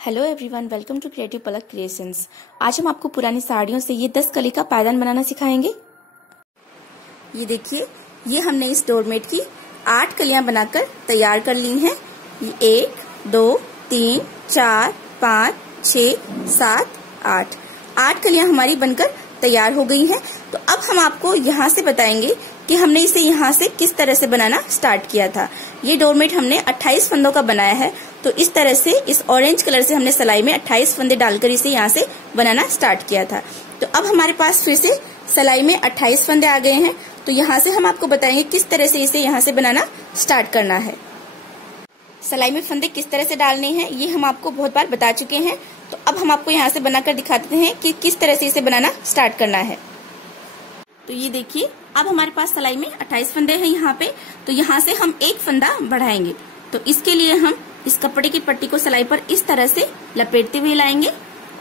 Hello everyone, welcome to creative Palak creations. आज हम आपको पुरानी साड़ियों से ये 10 कली का पायदान बनाना सिखाएंगे। ये देखिए, ये हमने इस डोरमेट की 8 कलियां बनाकर तैयार कर ली हैं। ये 1, 2, 3, 4, 5, 6, 7, 8 कलियां हमारी बनकर तैयार हो गई हैं। तो अब हम आपको यहाँ से बताएंगे कि हमने इसे यहाँ से किस तरह से बनाना स्टार्ट किया था। ये डोरमेट हमने 28 फंदों का बनाया है। तो इस तरह से इस ऑरेंज कलर से हमने सिलाई में 28 फंदे डालकर इसे यहाँ से बनाना स्टार्ट किया था। तो अब हमारे पास फिर से सिलाई में 28 फंदे आ गए हैं। तो यहाँ से हम आपको बताएंगे किस तरह से इसे यहाँ से बनाना स्टार्ट करना है। सिलाई में फंदे किस तरह से डालने हैं ये हम आपको बहुत बार बता चुके हैं। तो अब हम आपको यहाँ से बनाकर दिखाते हैं कि किस तरह से इसे बनाना स्टार्ट करना है। तो ये देखिए, अब हमारे पास सिलाई में 28 फंदे हैं यहाँ पे। तो यहाँ से हम एक फंदा बढ़ाएंगे। तो इसके लिए हम इस कपड़े की पट्टी को सिलाई पर इस तरह से लपेटते हुए लाएंगे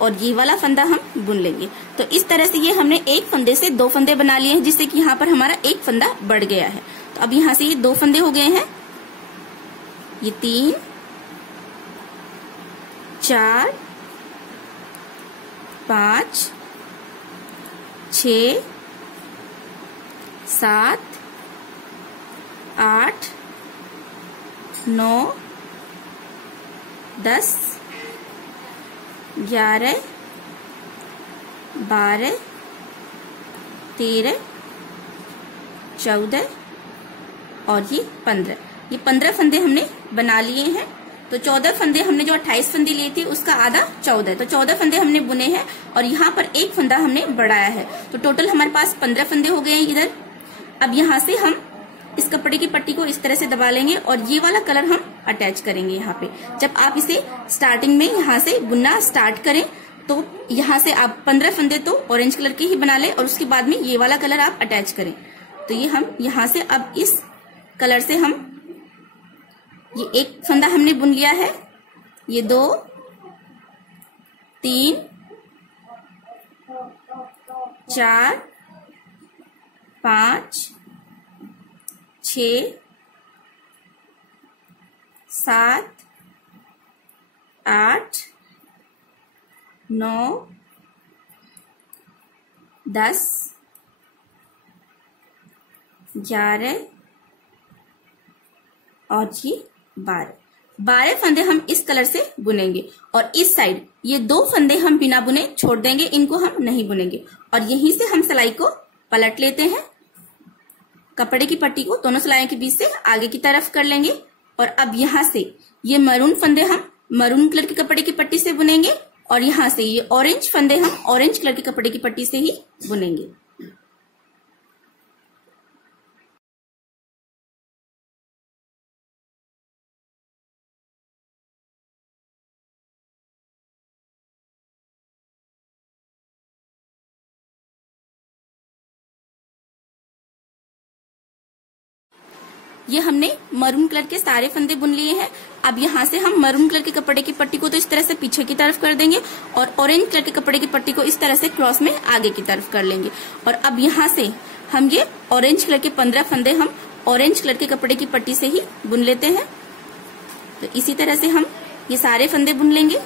और ये वाला फंदा हम बुन लेंगे। तो इस तरह से ये हमने एक फंदे से 2 फंदे बना लिए हैं, जिससे कि यहाँ पर हमारा एक फंदा बढ़ गया है। तो अब यहाँ से ये 2 फंदे हो गए हैं। ये 3, 4, 5, 6, 7, 8, 9, 10, 11, 12, 13, 14 और ये 15। ये 15 फंदे हमने बना लिए हैं। तो 14 फंदे हमने जो 28 फंदे लिए थे उसका आधा 14, तो 14 फंदे हमने बुने हैं और यहाँ पर एक फंदा हमने बढ़ाया है। तो टोटल हमारे पास 15 फंदे हो गए हैं इधर। अब यहाँ से हम इस कपड़े की पट्टी को इस तरह से दबा लेंगे और ये वाला कलर हम अटैच करेंगे यहाँ पे। जब आप इसे स्टार्टिंग में यहाँ से बुनना स्टार्ट करें तो यहाँ से आप 15 फंदे तो ऑरेंज कलर के ही बना लें और उसके बाद में ये वाला कलर आप अटैच करें। तो ये हम यहाँ से अब इस कलर से हम ये एक फंदा हमने बुन लिया है। ये 2, 3, 4, 5, 6, 7, 8, 9, 10, 11 और ये 12 फंदे हम इस कलर से बुनेंगे। और इस साइड ये 2 फंदे हम बिना बुने छोड़ देंगे, इनको हम नहीं बुनेंगे। और यहीं से हम सिलाई को पलट लेते हैं। कपड़े की पट्टी को दोनों सिलाइयों के बीच से आगे की तरफ कर लेंगे और अब यहाँ से ये मरून फंदे हम मरून कलर के कपड़े की पट्टी से बुनेंगे और यहाँ से ये ऑरेंज फंदे हम ऑरेंज कलर के कपड़े की पट्टी से ही बुनेंगे। ये हमने मरून कलर के सारे फंदे बुन लिए हैं। अब यहाँ से हम मरून कलर के कपड़े की पट्टी को तो इस तरह से पीछे की तरफ कर देंगे और ऑरेंज कलर के कपड़े की पट्टी को इस तरह से क्रॉस में आगे की तरफ कर लेंगे। और अब यहाँ से हम ये ऑरेंज कलर के 15 फंदे हम ऑरेंज कलर के कपड़े की पट्टी से ही बुन लेते हैं। तो इसी तरह से हम ये सारे फंदे बुन लेंगे।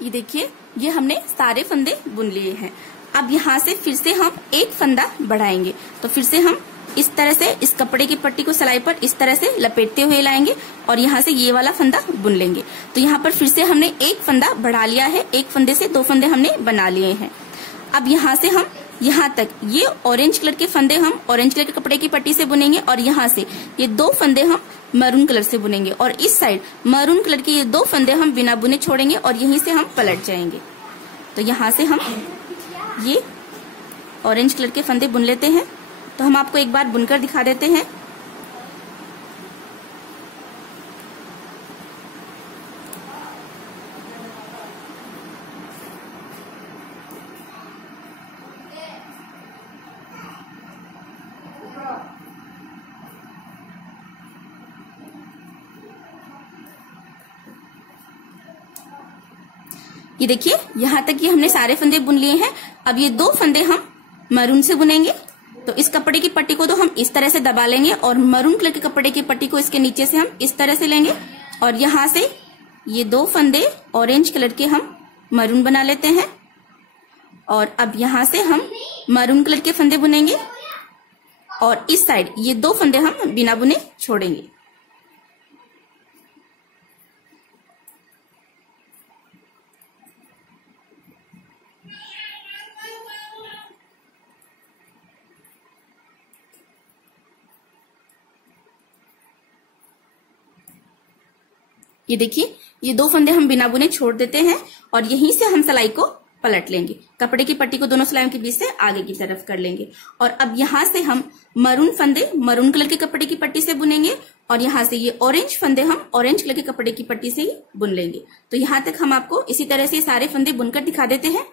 ये देखिए, ये हमने सारे फंदे बुन लिए हैं। अब यहाँ से फिर से हम एक फंदा बढ़ाएंगे। तो फिर से हम इस तरह से इस कपड़े की पट्टी को सिलाई पर इस तरह से लपेटते हुए लाएंगे और यहाँ से ये वाला फंदा बुन लेंगे। तो यहाँ पर फिर से हमने एक फंदा बढ़ा लिया है। एक फंदे से 2 फंदे हमने बना लिए हैं। अब यहाँ से हम यहाँ तक ये ऑरेंज कलर के फंदे हम ऑरेंज कलर के कपड़े की पट्टी से बुनेंगे और यहाँ से ये 2 फंदे हम मरून कलर से बुनेंगे और इस साइड मरून कलर के ये 2 फंदे हम बिना बुने छोड़ेंगे और यहीं से हम पलट जाएंगे। तो यहाँ से हम ये ऑरेंज कलर के फंदे बुन लेते हैं। तो हम आपको एक बार बुनकर दिखा देते हैं। ये देखिए यहाँ तक ये हमने सारे फंदे बुन लिए हैं। अब ये 2 फंदे हम मरून से बुनेंगे। तो इस कपड़े की पट्टी को तो हम इस तरह से दबा लेंगे और मरून कलर के कपड़े की पट्टी को इसके नीचे से हम इस तरह से लेंगे और यहाँ से ये 2 फंदे ऑरेंज कलर के हम मरून बना लेते हैं और अब यहाँ से हम मरून कलर के फंदे बुनेंगे और इस साइड ये 2 फंदे हम बिना बुने छोड़ेंगे। ये देखिए ये 2 फंदे हम बिना बुने छोड़ देते हैं और यहीं से हम सिलाई को पलट लेंगे। कपड़े की पट्टी को दोनों सिलाइयों के बीच से आगे की तरफ कर लेंगे और अब यहाँ से हम मरून फंदे मरून कलर के कपड़े की पट्टी से बुनेंगे और यहाँ से ये ऑरेंज फंदे हम ऑरेंज कलर के कपड़े की पट्टी से ही बुन लेंगे। तो यहाँ तक हम आपको इसी तरह से सारे फंदे बुनकर दिखा देते हैं।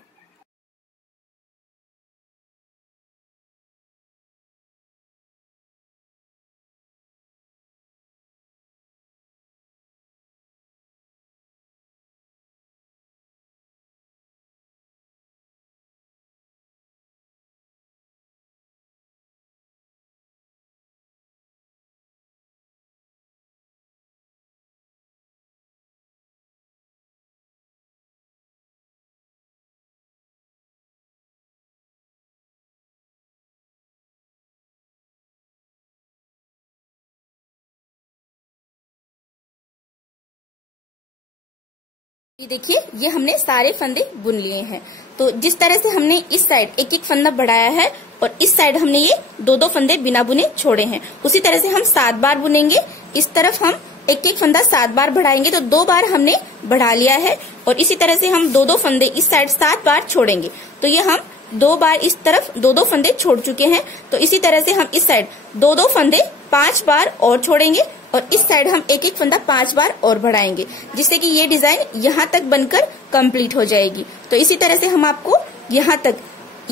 ये देखिए ये हमने सारे फंदे बुन लिए हैं। तो जिस तरह से हमने इस साइड एक एक फंदा बढ़ाया है और इस साइड हमने ये 2-2 फंदे बिना बुने छोड़े हैं, उसी तरह से हम 7 बार बुनेंगे। इस तरफ हम एक एक फंदा 7 बार बढ़ाएंगे तो 2 बार हमने बढ़ा लिया है और इसी तरह से हम 2-2 फंदे इस साइड 7 बार छोड़ेंगे। तो ये हम 2 बार इस तरफ 2-2 फंदे छोड़ चुके हैं। तो इसी तरह से हम इस साइड 2-2 फंदे 5 बार और छोड़ेंगे और इस साइड हम एक एक फंदा 5 बार और बढ़ाएंगे, जिससे कि ये डिजाइन यहाँ तक बनकर कंप्लीट हो जाएगी। तो इसी तरह से हम आपको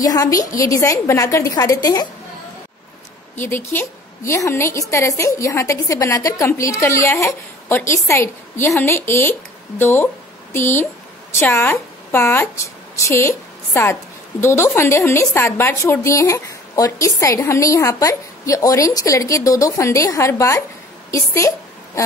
यहाँ भी ये डिजाइन बनाकर दिखा देते हैं। ये देखिए ये हमने इस तरह से यहाँ तक इसे बनाकर कंप्लीट कर लिया है और इस साइड ये हमने 1 2 3 4 5 6 7 2-2 फंदे हमने 7 बार छोड़ दिए हैं और इस साइड हमने यहाँ पर ये ऑरेंज कलर के 2-2 फंदे हर बार इससे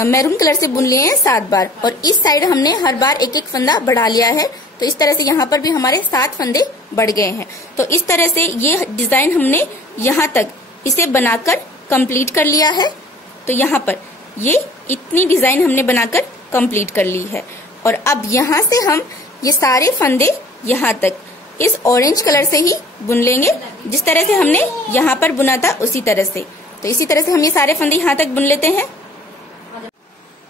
मैरून कलर से बुन लिए हैं 7 बार और इस साइड हमने हर बार एक एक फंदा बढ़ा लिया है। तो इस तरह से यहाँ पर भी हमारे 7 फंदे बढ़ गए हैं। तो इस तरह से ये डिजाइन हमने यहाँ तक इसे बनाकर कंप्लीट कर लिया है। तो यहाँ पर ये इतनी डिजाइन हमने बनाकर कंप्लीट कर ली है और अब यहाँ से हम ये सारे फंदे यहाँ तक इस ऑरेंज कलर से ही बुन लेंगे, जिस तरह से हमने यहाँ पर बुना था उसी तरह से। तो इसी तरह से हम ये सारे फंदे यहाँ तक बुन लेते हैं।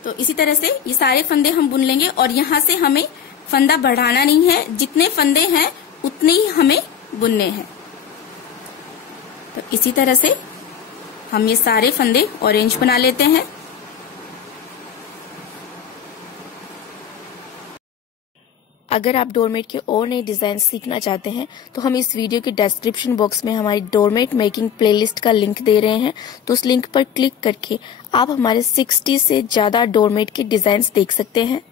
तो इसी तरह से ये सारे फंदे हम बुन लेंगे और यहाँ से हमें फंदा बढ़ाना नहीं है, जितने फंदे हैं उतने ही हमें बुनने हैं। तो इसी तरह से हम ये सारे फंदे ऑरेंज बना लेते हैं। अगर आप डोरमेट के और नए डिजाइन सीखना चाहते हैं तो हम इस वीडियो के डिस्क्रिप्शन बॉक्स में हमारी डोरमेट मेकिंग प्लेलिस्ट का लिंक दे रहे हैं। तो उस लिंक पर क्लिक करके आप हमारे 60 से ज्यादा डोरमेट के डिजाइन्स देख सकते हैं।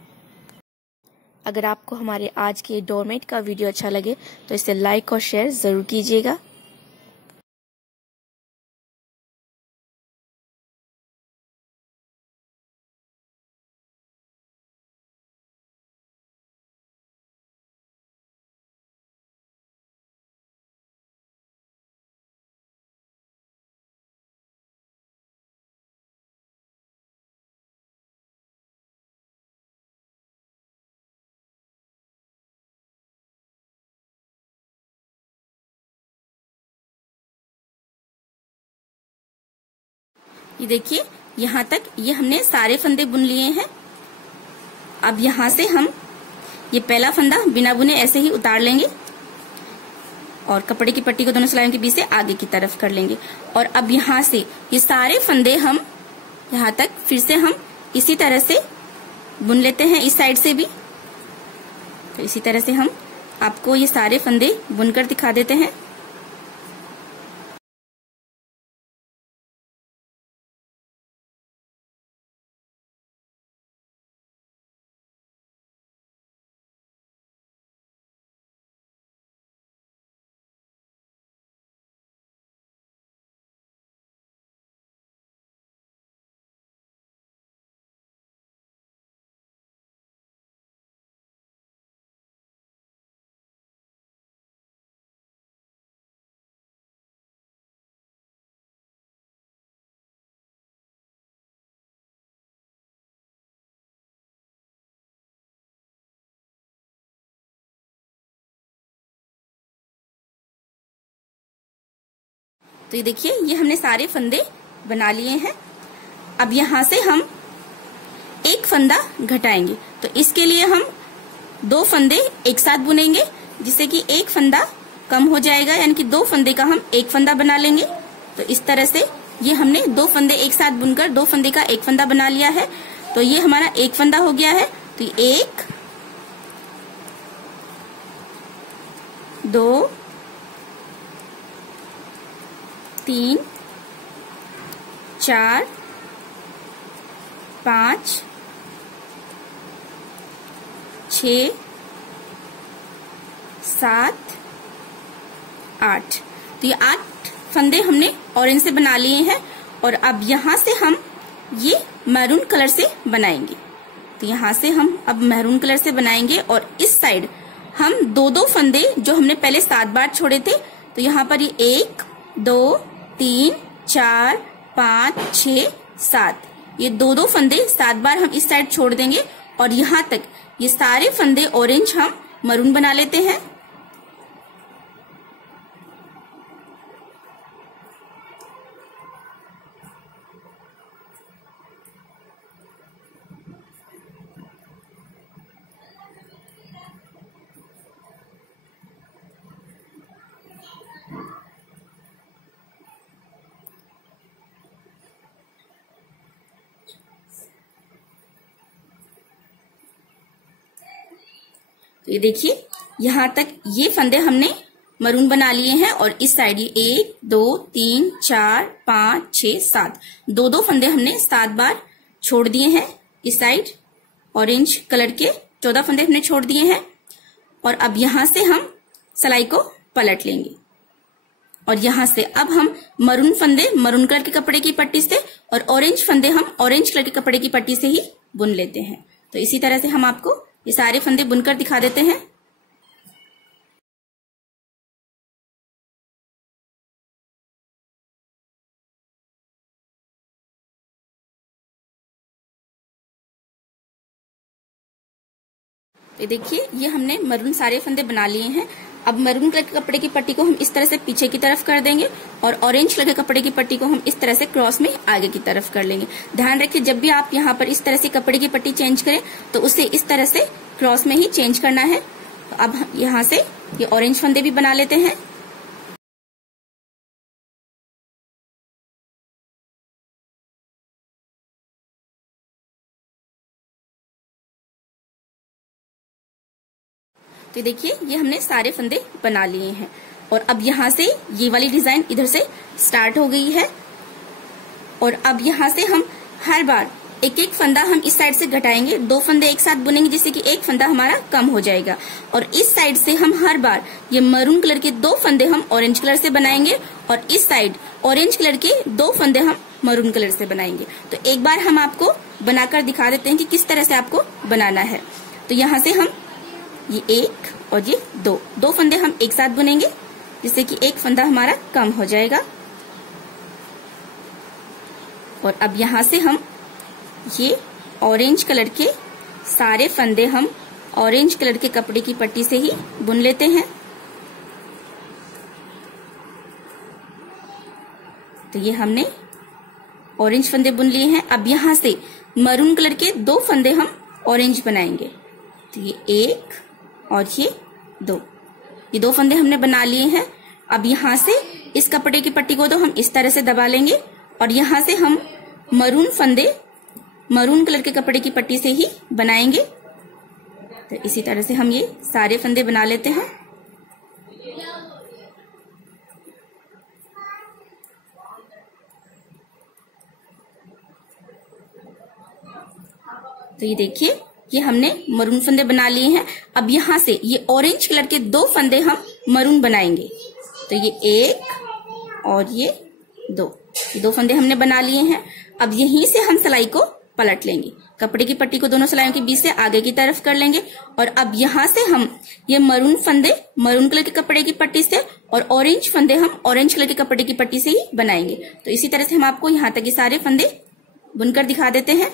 अगर आपको हमारे आज के डोरमेट का वीडियो अच्छा लगे तो इसे लाइक और शेयर जरूर कीजिएगा। ये देखिए यहाँ तक ये हमने सारे फंदे बुन लिए हैं। अब यहाँ से हम ये पहला फंदा बिना बुने ऐसे ही उतार लेंगे और कपड़े की पट्टी को दोनों सिलाइयों के बीच से आगे की तरफ कर लेंगे और अब यहाँ से ये सारे फंदे हम यहाँ तक फिर से हम इसी तरह से बुन लेते हैं, इस साइड से भी। तो इसी तरह से हम आपको ये सारे फंदे बुनकर दिखा देते हैं। तो ये देखिए, ये हमने सारे फंदे बना लिए हैं। अब यहाँ से हम एक फंदा घटाएंगे, तो इसके लिए हम 2 फंदे एक साथ बुनेंगे, जिससे कि एक फंदा कम हो जाएगा, यानी कि 2 फंदे का हम एक फंदा बना लेंगे। तो इस तरह से ये हमने 2 फंदे एक साथ बुनकर 2 फंदे का एक फंदा बना लिया है। तो ये हमारा एक फंदा हो गया है। तो 1 2 3 4 5 6 7 8। तो ये 8 फंदे हमने ऑरेंज से बना लिए हैं। और अब यहाँ से हम ये मैरून कलर से बनाएंगे। तो यहाँ से हम अब मैरून कलर से बनाएंगे और इस साइड हम 2-2 फंदे जो हमने पहले 7 बार छोड़े थे, तो यहाँ पर ये 1 2 3 4 5 6 7, ये 2-2 फंदे 7 बार हम इस साइड छोड़ देंगे और यहाँ तक ये सारे फंदे ऑरेंज हम मरून बना लेते हैं। तो ये देखिए, यहाँ तक ये फंदे हमने मरून बना लिए हैं और इस साइड ये 1 2 3 4 5 6 7, 2-2 फंदे हमने 7 बार छोड़ दिए हैं। इस साइड ऑरेंज कलर के 14 फंदे हमने छोड़ दिए हैं। और अब यहाँ से हम सिलाई को पलट लेंगे और यहाँ से अब हम मरून फंदे मरून कलर के कपड़े की पट्टी से और ऑरेंज फंदे हम ऑरेंज कलर के कपड़े की पट्टी से ही बुन लेते हैं। तो इसी तरह से हम आपको ये सारे फंदे बुनकर दिखा देते हैं। तो देखिए, ये हमने मरून सारे फंदे बना लिए हैं। अब मरून कलर के कपड़े की पट्टी को हम इस तरह से पीछे की तरफ कर देंगे और ऑरेंज कलर के कपड़े की पट्टी को हम इस तरह से क्रॉस में आगे की तरफ कर लेंगे। ध्यान रखिए, जब भी आप यहाँ पर इस तरह से कपड़े की पट्टी चेंज करें तो उसे इस तरह से क्रॉस में ही चेंज करना है। तो अब यहाँ से ये ऑरेंज फंदे भी बना लेते हैं। तो देखिए, ये हमने सारे फंदे बना लिए हैं और अब यहाँ से ये वाली डिजाइन इधर से स्टार्ट हो गई है। और अब यहाँ से हम हर बार एक एक फंदा हम इस साइड से घटाएंगे, 2 फंदे एक साथ बुनेंगे, जिससे कि एक फंदा हमारा कम हो जाएगा। और इस साइड से हम हर बार ये मरून कलर के 2 फंदे हम ऑरेंज कलर से बनाएंगे और इस साइड ऑरेंज कलर के 2 फंदे हम मरून कलर से बनाएंगे। तो एक बार हम आपको बनाकर दिखा देते हैं कि किस तरह से आपको बनाना है। तो यहाँ से हम ये 1 और ये 2 फंदे हम एक साथ बुनेंगे, जिससे कि एक फंदा हमारा कम हो जाएगा। और अब यहाँ से हम ये ऑरेंज कलर के सारे फंदे हम ऑरेंज कलर के कपड़े की पट्टी से ही बुन लेते हैं। तो ये हमने ऑरेंज फंदे बुन लिए हैं। अब यहाँ से मरून कलर के 2 फंदे हम ऑरेंज बनाएंगे। तो ये 1 और ये 2, ये 2 फंदे हमने बना लिए हैं। अब यहाँ से इस कपड़े की पट्टी को तो हम इस तरह से दबा लेंगे और यहाँ से हम मरून फंदे मरून कलर के कपड़े की पट्टी से ही बनाएंगे। तो इसी तरह से हम ये सारे फंदे बना लेते हैं। तो ये देखिए, ये हमने मरून फंदे बना लिए हैं। अब यहाँ से ये ऑरेंज कलर के 2 फंदे हम मरून बनाएंगे। तो ये 1 और ये 2 फंदे हमने बना लिए हैं। अब यहीं से हम सिलाई को पलट लेंगे, कपड़े की पट्टी को दोनों सिलाइयों के बीच से आगे की तरफ कर लेंगे और अब यहाँ से हम ये मरून फंदे मरून कलर के कपड़े की पट्टी से और ऑरेंज फंदे हम ऑरेंज कलर के कपड़े की पट्टी से ही बनाएंगे। तो इसी तरह से हम आपको यहाँ तक ये सारे फंदे बुनकर दिखा देते हैं।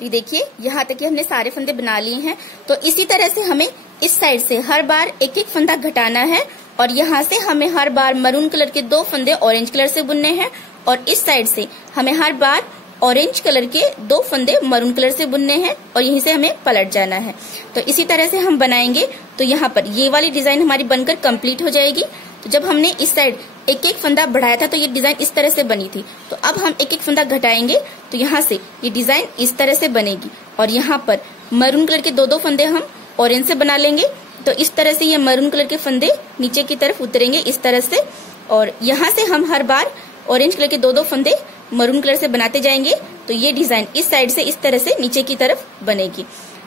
तो ये देखिए यहाँ तक हमने सारे फंदे बना लिए हैं। तो इसी तरह से हमें इस साइड से हर बार एक एक फंदा घटाना है और यहाँ से हमें हर बार मरून कलर के 2 फंदे ऑरेंज कलर से बुनने हैं और इस साइड से हमें हर बार ऑरेंज कलर के 2 फंदे मरून कलर से बुनने हैं और यहीं से हमें पलट जाना है। तो इसी तरह से हम बनाएंगे। तो यहाँ पर ये वाली डिजाइन हमारी बनकर कंप्लीट हो जाएगी। तो जब हमने इस साइड एक एक फंदा बढ़ाया था तो ये डिजाइन इस तरह से बनी थी। तो अब हम एक एक फंदा घटाएंगे तो यहाँ से ये डिजाइन इस तरह से बनेगी और यहाँ पर मरून कलर के 2-2 फंदे हम ऑरेंज से बना लेंगे। तो इस तरह से ये मरून कलर के फंदे नीचे की तरफ उतरेंगे इस तरह से और यहाँ से हम हर बार ऑरेंज कलर के 2-2 फंदे मरून कलर से बनाते जाएंगे। तो ये डिजाइन इस साइड से इस तरह से नीचे की तरफ बनेगी।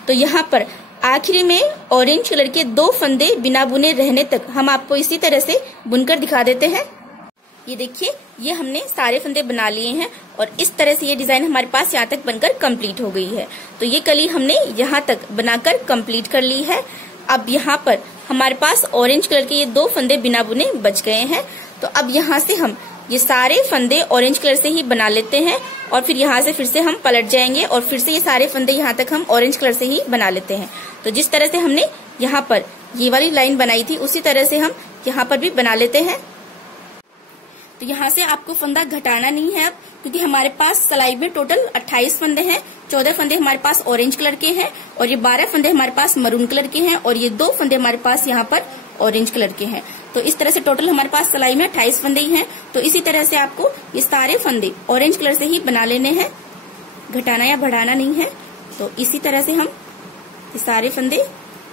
तो यहाँ पर आखिरी में ऑरेंज कलर के 2 फंदे बिना बुने रहने तक हम आपको इसी तरह से बुनकर दिखा देते हैं। ये देखिए ये हमने सारे फंदे बना लिए हैं और इस तरह से ये डिजाइन हमारे पास यहाँ तक बनकर कंप्लीट हो गई है। तो ये कली हमने यहाँ तक बनाकर कंप्लीट कर ली है। अब यहाँ पर हमारे पास ऑरेंज कलर के ये 2 फंदे बिना बुने बच गए हैं। तो अब यहाँ से हम ये सारे फंदे ऑरेंज कलर से ही बना लेते हैं और फिर यहाँ से फिर से हम पलट जाएंगे और फिर से ये सारे फंदे यहाँ तक हम ऑरेंज कलर से ही बना लेते हैं। तो जिस तरह से हमने यहाँ पर ये वाली लाइन बनाई थी उसी तरह से हम यहाँ पर भी बना लेते हैं। तो यहाँ से आपको फंदा घटाना नहीं है अब, क्योंकि हमारे पास सिलाई में टोटल 28 फंदे हैं। 14 फंदे हमारे पास ऑरेंज कलर के हैं और ये 12 फंदे हमारे पास मरून कलर के हैं और ये 2 फंदे हमारे पास यहाँ पर ऑरेंज कलर के हैं। तो इस तरह से टोटल हमारे पास सिलाई में 28 फंदे ही हैं। तो इसी तरह से आपको ये सारे फंदे ऑरेंज कलर से ही बना लेने हैं, घटाना या बढ़ाना नहीं है। तो इसी तरह से हम ये सारे फंदे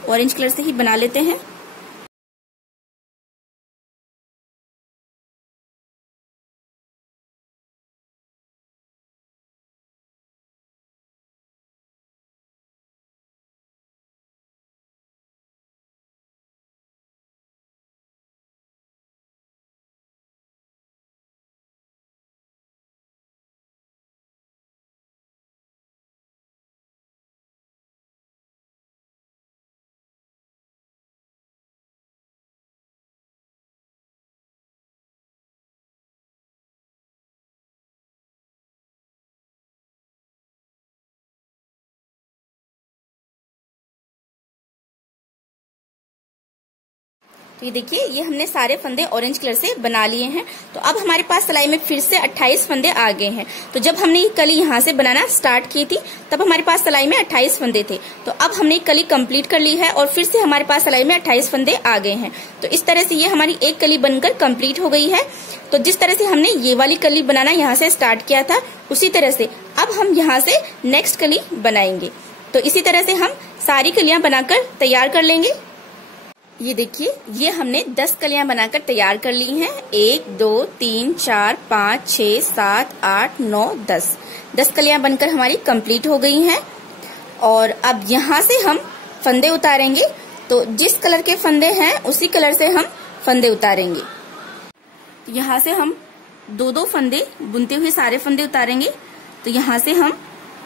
ऑरेंज कलर से ही बना लेते हैं। तो ये देखिए ये हमने सारे फंदे ऑरेंज कलर से बना लिए हैं। तो अब हमारे पास सिलाई में फिर से 28 फंदे आ गए हैं। तो जब हमने ये कली यहाँ से बनाना स्टार्ट की थी तब हमारे पास सिलाई में 28 फंदे थे। तो अब हमने कली कंप्लीट कर ली है और फिर से हमारे पास सिलाई में 28 फंदे आ गए हैं। तो इस तरह से ये हमारी एक कली बनकर कंप्लीट हो गई है। तो जिस तरह से हमने ये वाली कली बनाना यहाँ से स्टार्ट किया था उसी तरह से अब हम यहाँ से नेक्स्ट कली बनाएंगे। तो इसी तरह से हम सारी कलियां बनाकर तैयार कर लेंगे। ये देखिए ये हमने 10 कलियां बनाकर तैयार कर ली हैं। 1 2 3 4 5 6 7 8 9 10 कलियां बनकर हमारी कंप्लीट हो गई हैं। और अब यहाँ से हम फंदे उतारेंगे। तो जिस कलर के फंदे हैं उसी कलर से हम फंदे उतारेंगे। तो यहाँ से हम 2-2 फंदे बुनते हुए सारे फंदे उतारेंगे। तो यहाँ से हम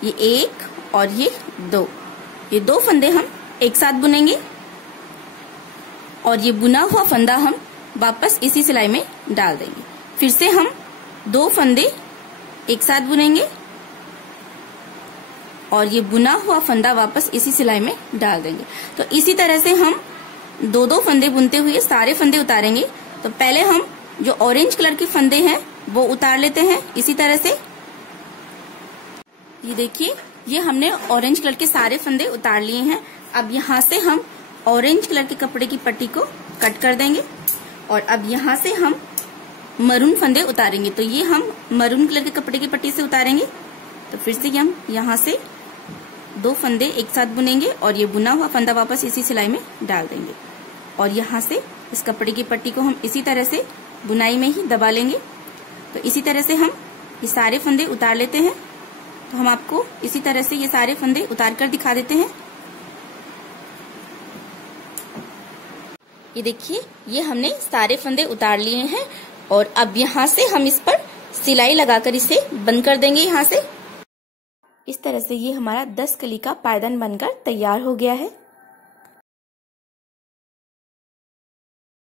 ये 1 और ये 2 फंदे हम एक साथ बुनेंगे और ये बुना हुआ फंदा हम वापस इसी सिलाई में डाल देंगे। फिर से हम 2 फंदे एक साथ बुनेंगे और ये बुना हुआ फंदा वापस इसी सिलाई में डाल देंगे। तो इसी तरह से हम 2-2 फंदे बुनते हुए सारे फंदे उतारेंगे। तो पहले हम जो ऑरेंज कलर के फंदे हैं वो उतार लेते हैं इसी तरह से। ये देखिए ये हमने ऑरेंज कलर के सारे फंदे उतार लिए हैं। अब यहाँ से हम ऑरेंज कलर के कपड़े की पट्टी को कट कर देंगे और अब यहाँ से हम मरून फंदे उतारेंगे। तो ये हम मरून कलर के कपड़े की पट्टी से उतारेंगे। तो फिर से हम यहाँ से 2 फंदे एक साथ बुनेंगे और ये बुना हुआ फंदा वापस इसी सिलाई में डाल देंगे और यहाँ से इस कपड़े की पट्टी को हम इसी तरह से बुनाई में ही दबा लेंगे। तो इसी तरह से हम ये सारे फंदे उतार लेते हैं। तो हम आपको इसी तरह से ये सारे फंदे उतार कर दिखा देते हैं। ये देखिए ये हमने सारे फंदे उतार लिए हैं और अब यहाँ से हम इस पर सिलाई लगाकर इसे बंद कर देंगे। यहाँ से इस तरह से ये हमारा 10 कली का पायदान बनकर तैयार हो गया है।